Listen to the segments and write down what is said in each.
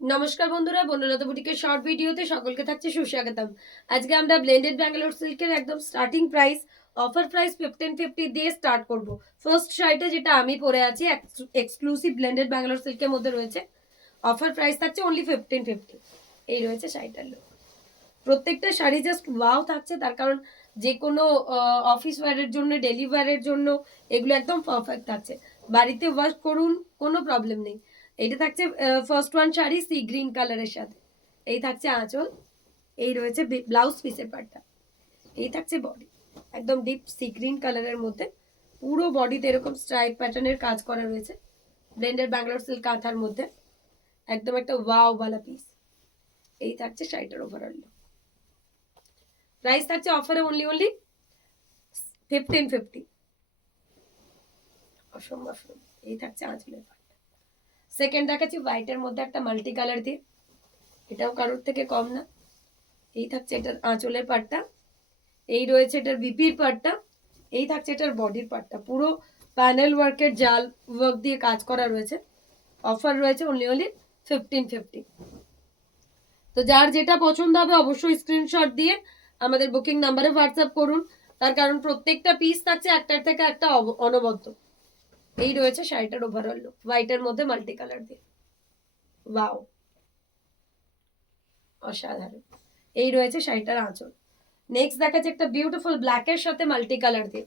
নমস্কার বন্ধুরা, বনলতা বুটিকের শর্ট ভিডিওতে সকলকে থাকছে সুস্বাগতম। আজকে আমরা ব্লেন্ডেড ব্যাঙ্গালোর সিল্কের একদম স্টার্টিং প্রাইস, অফার প্রাইস 1550 দিয়ে স্টার্ট করব। ফার্স্ট শাড়িটা যেটা আমি পরে আছি এক্সক্লুসিভ ব্লেন্ডেড ব্যাঙ্গালোর সিল্কের মধ্যে রয়েছে, অফার প্রাইস থাকছে অনলি 1550। এই রয়েছে শাড়িটার লুক। প্রত্যেকটা শাড়ি জাস্ট ওয়াও থাকছে, তার কারণ যে কোনো অফিস ওয়্যারের জন্য, ডেলি ওয়্যারের জন্য এগুলো একদম পারফেক্ট থাকছে। বাড়িতে ওয়াশ করুন, কোনো প্রবলেম নেই। এটা থাকছে first one sari sea green কালারের সাথে। এই থাকছে আঁচল, এই রয়েছে ব্লাউজ পিসের পার্টটা, এই থাকছে বডি একদম ডিপ সি গ্রিন কালারের মধ্যে। পুরো বডিতে এরকম স্ট্রাইপ প্যাটার্নের কাজ করা রয়েছে ব্লেন্ডেড ব্যাঙ্গালোর সিল্ক কাঁথার মধ্যে, একদম একটা ওয়াও বালা পিস। এই থাকছে শাড়িটার ওভারঅল লুক। প্রাইস থাকছে অফারে অনলি 1550। অসম্ভব সুন্দর। এই থাকছে আঁচলের পার্টটা। সেকেন্ড দেখাচ্ছি হোয়াইটের মধ্যে একটা মাল্টি কালার দিয়ে, এটাও কারোর থেকে কম না। এই থাকছে এটার আঁচলের পার্টটা, এই রয়েছে এটার বিপির পার্টটা, এই থাকছে এটার বডির পার্টটা। পুরো প্যানেল ওয়ার্কের জাল ওয়ার্ক দিয়ে কাজ করা রয়েছে। অফার রয়েছে অনলি 1550। তো যার যেটা পছন্দ হবে অবশ্যই স্ক্রিনশট দিয়ে আমাদের বুকিং নাম্বারে হোয়াটসঅ্যাপ করুন, তার কারণ প্রত্যেকটা পিস থাকছে একটার থেকে একটা অনবদ্য। এই রয়েছে শাড়িটার ওভারঅল লুক, হোয়াইটের মধ্যে মাল্টি কালার দিয়ে, ওয়াও অসাধারণ। এই রয়েছে শাড়িটার আঁচল। নেক্সট দেখাচ্ছে একটা বিউটিফুল ব্ল্যাকের সাথে মাল্টি কালার দিয়ে,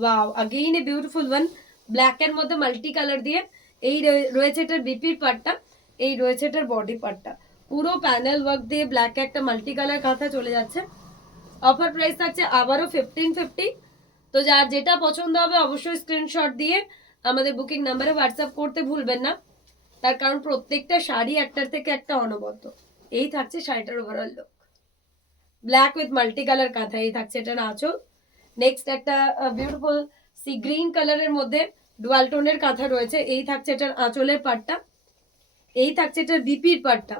wow again a beautiful one. ব্ল্যাকের মধ্যে মাল্টি কালার দিয়ে, এই রয়েছে এটার বিপির পার্টটা, এই রয়েছে এটার বডি পার্টটা। পুরো প্যানেল ওয়ার্ক দিয়ে ব্ল্যাকে একটা মাল্টি কালার কাঁথা চলে যাচ্ছে। অফার প্রাইস থাকছে আবারও 1550। তো যার যেটা পছন্দ হবে অবশ্যই স্ক্রিনশট দিয়ে আমাদের বুকিং নাম্বারে হোয়াটসঅ্যাপ করতে ভুলবেন না, তার কারণ প্রত্যেকটা শাড়ি একটার থেকে একটা অনবদ্য। এই থাকছে শাড়িটার overall look, black with multi colour কাঁথা। এই থাকছে এটার আঁচল। নেক্সট একটা বিউটিফুল সি গ্রিন কালারের মধ্যে ডুয়াল টোনের কাঁথা রয়েছে, এই থাকছে এটার আঁচলের পার্টটা, এই থাকছে এটার বিপির পার্টটা,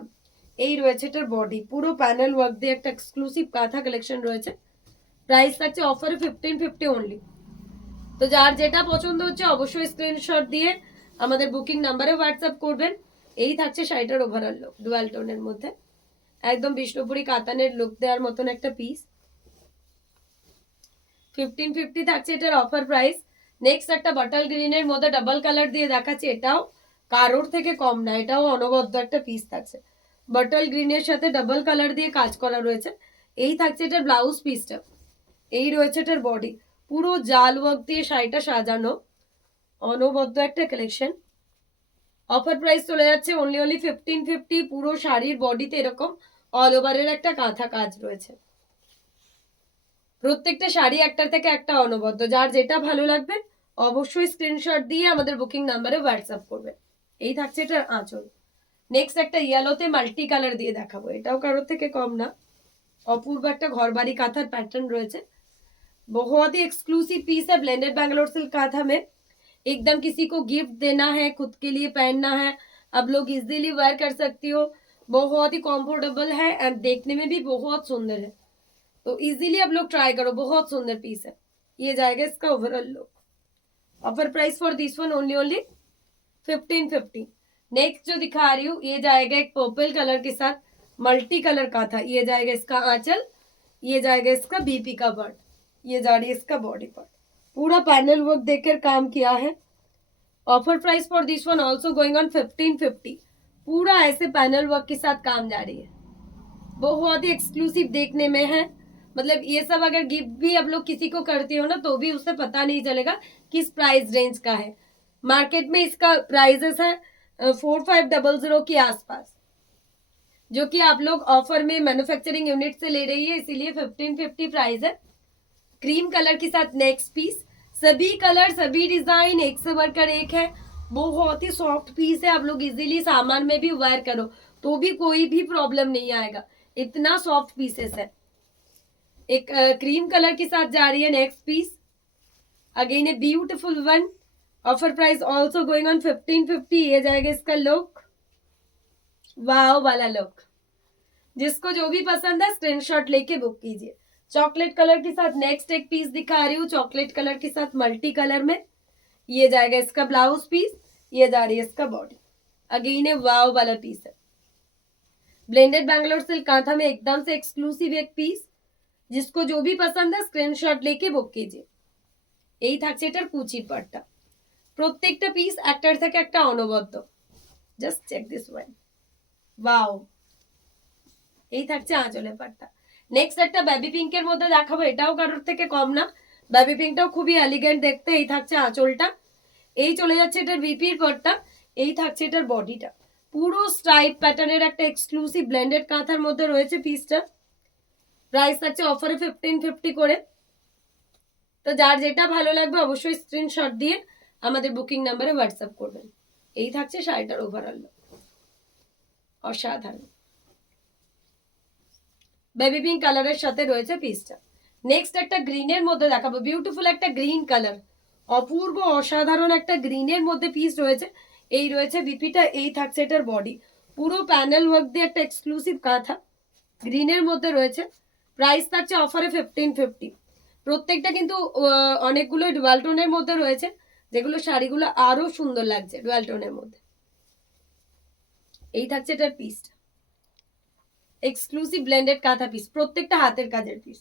এই রয়েছে এটার বডি। পুরো প্যানেল ওয়ার্ক দিয়ে একটা এক্সক্লুসিভ কাঁথা কালেকশন রয়েছে। প্রাইস থাকছে অফারে 1550 অনলি। তো যার যেটা পছন্দ হচ্ছে অবশ্যই স্ক্রিনশট দিয়ে আমাদের বুকিং নাম্বারে হোয়াটসঅ্যাপ করবেন। এই থাকছে শাড়িটার ওভারঅল লুক, ডুয়াল টোনের মধ্যে একদম বিষ্ণুপুরি কাতানের লুক দেওয়ার মতন একটা পিস। 1550 থাকছে এটার অফার প্রাইস। নেক্সট একটা বটল গ্রিনের মধ্যে ডাবল কালার দিয়ে দেখাচ্ছি, এটাও কারোর থেকে কম না, এটাও অনবদ্য একটা পিস থাকছে। বটল গ্রিনের সাথে ডাবল কালার দিয়ে কাজ করা রয়েছে। এই থাকছে এটার ব্লাউজ পিসটা, এই রয়েছে এটার বডি। পুরো জাল ওয়ার্ক দিয়ে শাড়িটা সাজানো, অনবদ্য একটা কালেকশন। অফার প্রাইস চলে যাচ্ছে অনলি 1550। পুরো শাড়ির বডিতে এরকম অল ওভারের একটা কাঁথা কাজ রয়েছে। প্রত্যেকটা শাড়ি একটার থেকে একটা অনবদ্য। যার যেটা ভালো লাগবে অবশ্যই স্ক্রিনশট দিয়ে আমাদের বুকিং নাম্বারে হোয়াটসঅ্যাপ করবে। এই থাকছে এটার আঁচল। নেক্সট একটা ইয়েলোতে মাল্টি কালার দিয়ে দেখাবো, এটাও কারোর থেকে কম না। অপূর্ব একটা ঘরবাড়ি কাঁথার প্যাটার্ন রয়েছে। बहुत ही एक्सक्लूसिव पीस है ब्लेंडेड बैंगलोर सिल्क काथा में। एकदम किसी को गिफ्ट देना है, खुद के लिए पहनना है, अब लोग इजीली वेयर कर सकती हो। बहुत ही कंफर्टेबल है एंड देखने में भी बहुत सुंदर है, तो इजीली आप लोग ट्राई करो। बहुत सुंदर पीस है। ये जाएगा इसका overall look. Offer price for this one only 1550। Next जो दिखा रही हूँ ये जाएगा एक पर्पल कलर के साथ मल्टी कलर का था। ये जाएगा इसका आंचल, ये जाएगा इसका बीपी का पार्ट, ये जा रही है इसका बॉडी पार्ट। पूरा पैनल वर्क देकर काम किया है। Offer price for this one also going on 1550। पूरा ऐसे पैनल वर्क के साथ काम जा रही है, बहुत ही एक्सक्लूसिव देखने में है। मतलब ये सब अगर गिफ्ट भी आप लोग किसी को करते हो ना तो भी उससे पता नहीं चलेगा किस प्राइस रेंज का है। मार्केट में इसका प्राइजेस है 4500 के आसपास, जो कि आप लोग ऑफर में मैन्युफैक्चरिंग यूनिट से ले रही है, इसीलिए 1550 प्राइस है। क्रीम कलर के साथ नेक्स्ट पीस। सभी कलर सभी डिजाइन एक से बढ़कर एक है। बहुत ही सॉफ्ट पीस है, आप लोग इजीली सामान में भी वेयर करो तो भी कोई भी प्रॉब्लम नहीं आएगा, इतना सॉफ्ट पीसेस है। एक क्रीम कलर के साथ जा रही है next piece, again a beautiful one. Offer price also going on 1550। ये जाएगा इसका लुक, वाव वाला लुक। जिसको जो भी पसंद है स्क्रीनशॉट लेके बुक कीजिए। चॉकलेट कलर के साथ नेक्स्ट एक पीस दिखा रही हूँ, चॉकलेट कलर के साथ मल्टी कलर में। ये जाएगा इसका ब्लाउज पीस, ये जा रही है इसका बॉडी। अगेन ए वाव वाला पीस है। ब्लेंडेड बैंगलोर सिल्क कांथा में एकदम से एक्सक्लूसिव एक पीस, जिसको जो भी पसंद है स्क्रीनशॉट लेके बुक कीजिए। এই থাকছে এটার কুচির পাটটা, প্রত্যেকটা পিস একটার থেকে একটা অনবদ্য। Just check this one, wow. এই থাকছে আঁচলের পাটটা। নেক্সট একটা বেবি পিঙ্কের মধ্যে দেখাবো, এটাও কারোর থেকে কম না। বেবি পিঙ্কটাও খুবই এলিগেন্ট দেখতে। এই থাকছে আঁচলটা, এই চলে যাচ্ছে এটার বিপির পাটটা, এই থাকছে এটার বডিটা। পুরো স্ট্রাইপ প্যাটার্নের একটা এক্সক্লুসিভ ব্লেন্ডেড কাঁথার মধ্যে রয়েছে পিসটা। প্রাইস থাকছে অফারে 1550 করে। তো যার যেটা ভালো লাগবে অবশ্যই স্ক্রিনশট দিয়ে আমাদের বুকিং নাম্বারে হোয়াটসঅ্যাপ করবেন। এই থাকছে শাড়িটার ওভারঅল, অসাধারণ বেবি পিঙ্ক কালারের সাথে রয়েছে পিসটা। নেক্সট একটা গ্রিনের মধ্যে দেখাবো, বিউটিফুল একটা গ্রিন কালার, অপূর্ব অসাধারণ একটা গ্রিনের মধ্যে পিস রয়েছে। এই রয়েছে বিপিটা, এই থাকছে এটার বডি, পুরো প্যানেল ওয়ার্ক দিয়ে একটা এক্সক্লুসিভ কাঁথা গ্রিনের মধ্যে রয়েছে। প্রাইস থাকছে অফারে 1550। প্রত্যেকটা কিন্তু অনেকগুলো ডুয়াল টোনের মধ্যে রয়েছে, যেগুলো শাড়িগুলো আরো সুন্দর লাগছে ডুয়াল টোনের মধ্যে। এই থাকছে এটার পিসটা, এক্সক্লুসিভ ব্লেন্ডেড কাঁথা পিস, প্রত্যেকটা হাতের কাজের পিস,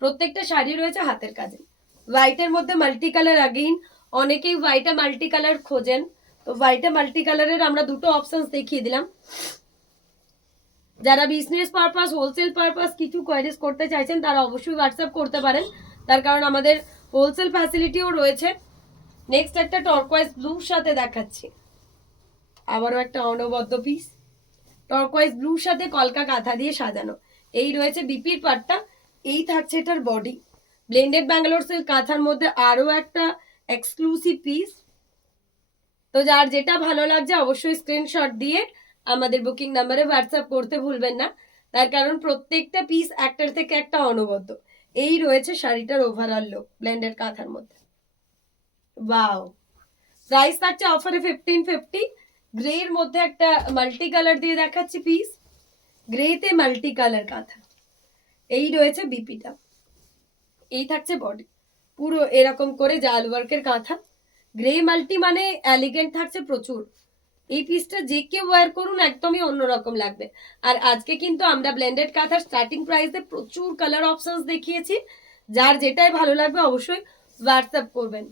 প্রত্যেকটা শাড়ি রয়েছে হাতের কাজে। হোয়াইটের মধ্যে মাল্টি কালার, আগেইন অনেকেই হোয়াইটে মাল্টি কালার খোঁজেন, তো হোয়াইটে মাল্টি কালারের আমরা দুটো অপশনস দেখিয়ে দিলাম। যারা বিজনেস পারপাস, হোলসেল পারপাস কিছু কোয়ারিজ করতে চাইছেন তারা অবশ্যই হোয়াটসঅ্যাপ করতে পারেন, তার কারণ আমাদের হোলসেল ফ্যাসিলিটিও রয়েছে। নেক্সট একটা টর্কোয়াইজ ব্লুর সাথে দেখাচ্ছি, আবারও একটা অনবদ্য পিস, টর্কোয়াইজ ব্লুর সাথে কলকা কাঁথা দিয়ে সাজানো। এই রয়েছে বিপির পাটটা, এই থাকছে এটার বডি। ব্লেন্ডেড ব্যাঙ্গালোর সিল্ক কাঁথার মধ্যে আরো একটা এক্সক্লুসিভ পিস। তো যার যেটা ভালো লাগছে অবশ্যই স্ক্রিনশট দিয়ে আমাদের বুকিং নাম্বারে হোয়াটসঅ্যাপ করতে ভুলবেন না, তার কারণ প্রত্যেকটা পিস একটার থেকে একটা অনবদ্য। এই রয়েছে শাড়িটার ওভারঅল লুক ব্লেন্ডেড কাঁথার মধ্যে, ওয়াও। প্রাইস থাকছে অফারে 1550। গ্রের মধ্যে একটা মাল্টি কালার দিয়ে দেখাচ্ছি পিস, গ্রেতে মাল্টি কালার কাঁথা। এই রয়েছে বিপিটা, এই থাকছে বডি, পুরো এরকম করে জাল ওয়ার্কের কাঁথা। গ্রে মাল্টি মানে এলিগেন্ট থাকছে প্রচুর। এই পিসটা যে কেউ ওয়্যার করুন একদমই অন্যরকম লাগবে। আর আজকে কিন্তু আমরা ব্লেন্ডেড কাঁথার স্টার্টিং প্রাইসে প্রচুর কালার অপশনস দেখিয়েছি, যার যেটাই ভালো লাগবে অবশ্যই হোয়াটসঅ্যাপ করবেন।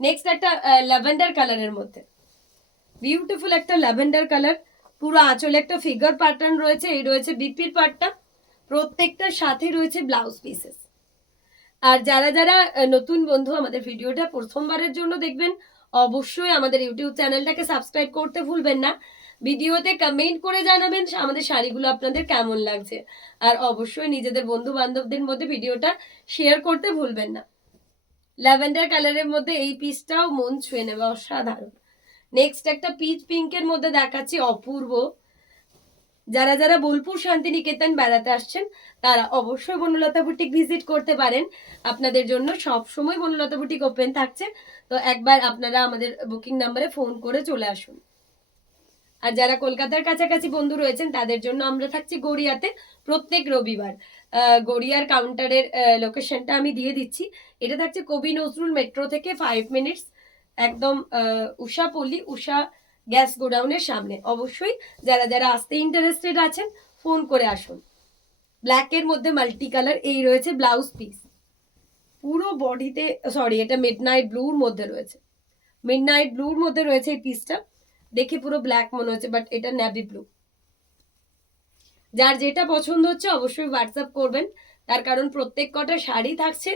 নেক্সট একটা ল্যাভেন্ডার কালারের মধ্যে, বিউটিফুল একটা ল্যাভেন্ডার কালার, পুরো আঁচলে একটা ফিগার প্যাটার্ন রয়েছে। এই রয়েছে বিপির পার্টটা, প্রত্যেকটার সাথে রয়েছে ব্লাউজ পিসেস। আর যারা যারা নতুন বন্ধু আমাদের ভিডিওটা প্রথমবারের জন্য দেখবেন অবশ্যই আমাদের ইউটিউব চ্যানেলটাকে সাবস্ক্রাইব করতে ভুলবেন না। ভিডিওতে কমেন্ট করে জানাবেন আমাদের শাড়িগুলো আপনাদের কেমন লাগছে, আর অবশ্যই নিজেদের বন্ধু বান্ধবদের মধ্যে ভিডিওটা শেয়ার করতে ভুলবেন না। ল্যাভেন্ডার কালারের মধ্যে এই পিসটাও মন ছুঁয়ে নেবে, অসাধারণ। নেক্সট একটা পিচ পিঙ্কের মধ্যে দেখাচ্ছি, অপূর্ব। যারা যারা বোলপুর শান্তিনিকেতন বেড়াতে আসছেন তারা অবশ্যই বনলতা বুটিক ভিজিট করতে পারেন, আপনাদের জন্য সব সময় বনলতা বুটিক ওপেন থাকছে। তো একবার আপনারা আমাদের বুকিং নাম্বারে ফোন করে চলে আসুন। আর যারা কলকাতার কাছাকাছি বন্ধু রয়েছেন তাদের জন্য আমরা থাকছি গড়িয়াতে প্রত্যেক রবিবার। গড়িয়ার কাউন্টারের লোকেশনটা আমি দিয়ে দিচ্ছি। এটা থাকছে কবি নজরুল মেট্রো থেকে 5 মিনিটস, একদম উষা পল্লী, উষা গ্যাস গোডাউনের সামনে। অবশ্যই যারা যারা আসতে ইন্টারেস্টেড আছেন ফোন করে আসুন। ব্ল্যাকের মধ্যে মাল্টি কালার, এই রয়েছে ব্লাউজ পিস, পুরো বডিতে, সরি এটা মিডনাইট ব্লুর মধ্যে রয়েছে, মিডনাইট ব্লুর মধ্যে রয়েছে এই পিসটা। দেখে পুরো ব্ল্যাক মনে হচ্ছে বাট এটা নেভি ব্লু। যার যেটা পছন্দ হচ্ছে অবশ্যই হোয়াটসঅ্যাপ করবেন, তার কারণ প্রত্যেক কটা শাড়ি থাকছে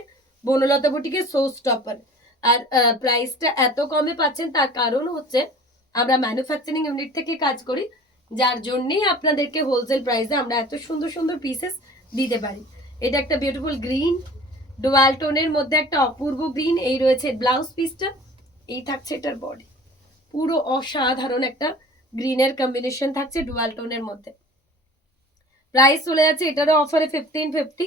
বনলতা বুটিকের শো স্টপার। আর প্রাইসটা এত কমে পাচ্ছেন তার কারণ হচ্ছে আমরা ম্যানুফ্যাকচারিং ইউনিট থেকে কাজ করি, যার জন্যই আপনাদেরকে হোলসেল প্রাইসে আমরা এত সুন্দর সুন্দর পিসেস দিতে পারি। এটা একটা বিউটিফুল গ্রিন, ডুয়াল টোনের মধ্যে একটা অপূর্ব গ্রিন। এই রয়েছে ব্লাউজ পিসটা, এই থাকছে এটার বডি, পুরো অসাধারণ একটা গ্রিনের কম্বিনেশন থাকছে ডুয়াল টোনের মধ্যে। প্রাইস চলে যাচ্ছে এটারও অফারে 1550।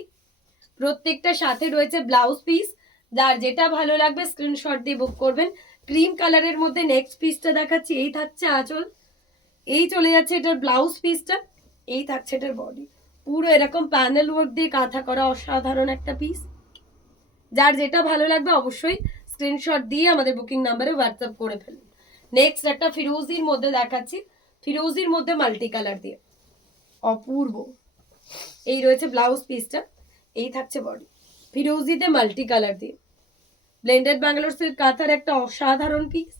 প্রত্যেকটা সাথে রয়েছে ব্লাউজ পিস, যার যেটা ভালো লাগবে স্ক্রিনশট দিয়ে বুক করবেন। ক্রিম কালারের মধ্যে নেক্সট পিসটা দেখাচ্ছি, এই থাকছে আঁচল, এই চলে যাচ্ছে এটার ব্লাউজ পিসটা, এই থাকছে এটার বডি, পুরো এরকম প্যানেল ওয়ার্ক দিয়ে কাঁথা করা অসাধারণ একটা পিস। যার যেটা ভালো লাগবে অবশ্যই স্ক্রিনশট দিয়ে আমাদের বুকিং নাম্বারে হোয়াটসঅ্যাপ করে ফেলুন। নেক্সট একটা ফিরোজির মধ্যে দেখাচ্ছি, ফিরোজির মধ্যে মাল্টি কালার দিয়ে, অপূর্ব। এই রয়েছে ব্লাউজ পিসটা, এই থাকছে বডি, ফিরোজিতে মাল্টি কালার দিয়ে ব্লেন্ডেড ব্যাঙ্গালোর সিল্ক কাঁথার একটা অসাধারণ পিস।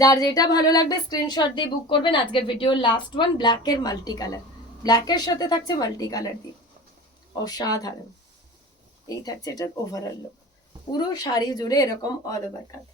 যার যেটা ভালো লাগবে স্ক্রিনশট দিয়ে বুক করবেন। আজকের ভিডিওর লাস্ট ওয়ান, ব্ল্যাকের মাল্টি কালার, ব্ল্যাকের সাথে থাকছে মাল্টি কালার দিয়ে, অসাধারণ। এই থাকছে এটার ওভারঅল লুক, পুরো শাড়ি জুড়ে এরকম অল ওভার কাজ।